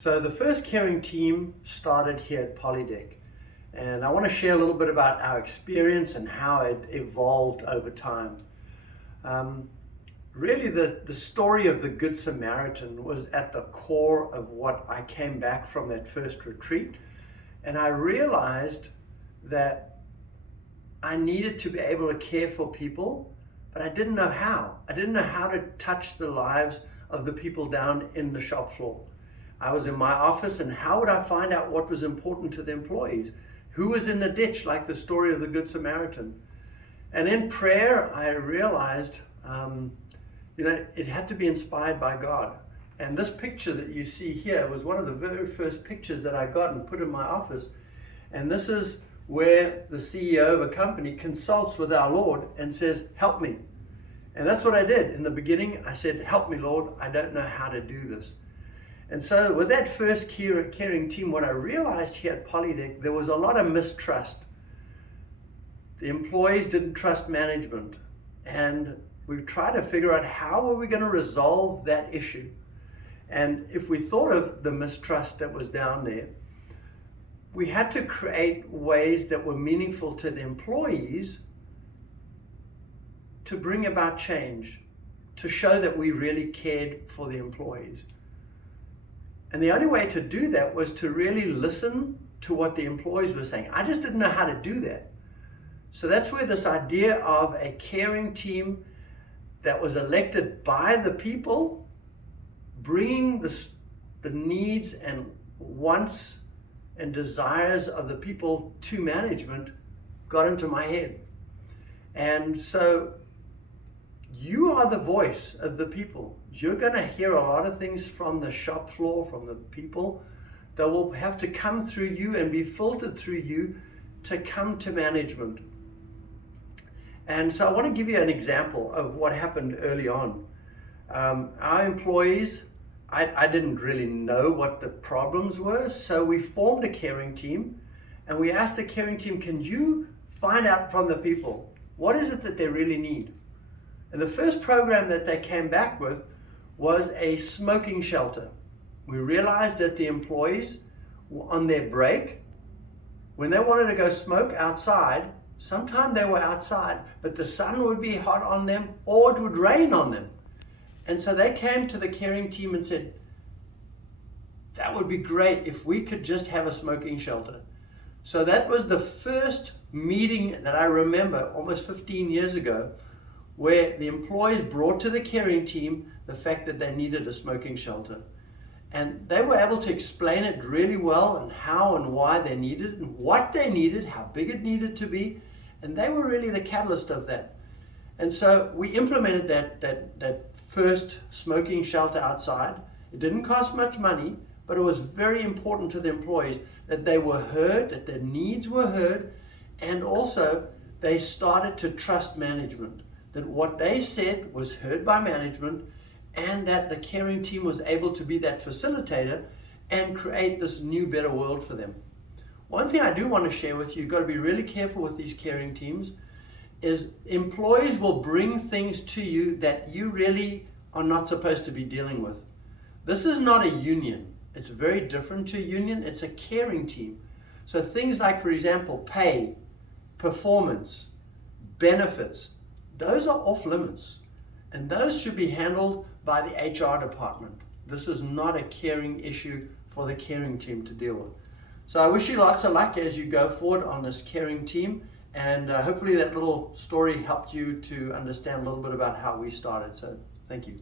So the first caring team started here at Polydeck, and I want to share a little bit about our experience and how it evolved over time. Really the story of the Good Samaritan was at the core of what I came back from that first retreat, and I realized that I needed to be able to care for people, but I didn't know how. I didn't know how to touch the lives of the people down in the shop floor. I was in my office, and how would I find out what was important to the employees? Who was in the ditch, like the story of the Good Samaritan? And in prayer, I realized, it had to be inspired by God. And this picture that you see here was one of the very first pictures that I got and put in my office. And this is where the CEO of a company consults with our Lord and says, "Help me." And that's what I did. In the beginning, I said, "Help me, Lord. I don't know how to do this." And so with that first caring team, what I realized here at Polydeck, there was a lot of mistrust. The employees didn't trust management. And we tried to figure out how were we going to resolve that issue. And if we thought of the mistrust that was down there, we had to create ways that were meaningful to the employees to bring about change, to show that we really cared for the employees. And the only way to do that was to really listen to what the employees were saying. I just didn't know how to do that. So that's where this idea of a caring team that was elected by the people, bringing the needs and wants and desires of the people to management, got into my head. And so you are the voice of the people. You're going to hear a lot of things from the shop floor, from the people, that will have to come through you and be filtered through you to come to management. And so I want to give you an example of what happened early on. Our employees, I didn't really know what the problems were, so we formed a caring team, and we asked the caring team, can you find out from the people, what is it that they really need? And the first program that they came back with was a smoking shelter. We realized that the employees were on their break. When they wanted to go smoke outside, sometimes they were outside, but the sun would be hot on them or it would rain on them. And so they came to the caring team and said, that would be great if we could just have a smoking shelter. So that was the first meeting that I remember almost 15 years ago, where the employees brought to the caring team the fact that they needed a smoking shelter. And they were able to explain it really well, and how and why they needed it, and what they needed, how big it needed to be. And they were really the catalyst of that. And so we implemented that first smoking shelter outside. It didn't cost much money, but it was very important to the employees that they were heard, that their needs were heard, and also they started to trust management, that what they said was heard by management, and that the caring team was able to be that facilitator and create this new, better world for them. One thing I do want to share with you, you've got to be really careful with these caring teams, is employees will bring things to you that you really are not supposed to be dealing with. This is not a union. It's very different to a union. It's a caring team. So things like, for example, pay, performance, benefits, those are off limits. And those should be handled by the HR department. This is not a caring issue for the caring team to deal with. So I wish you lots of luck as you go forward on this caring team. And hopefully that little story helped you to understand a little bit about how we started. So thank you.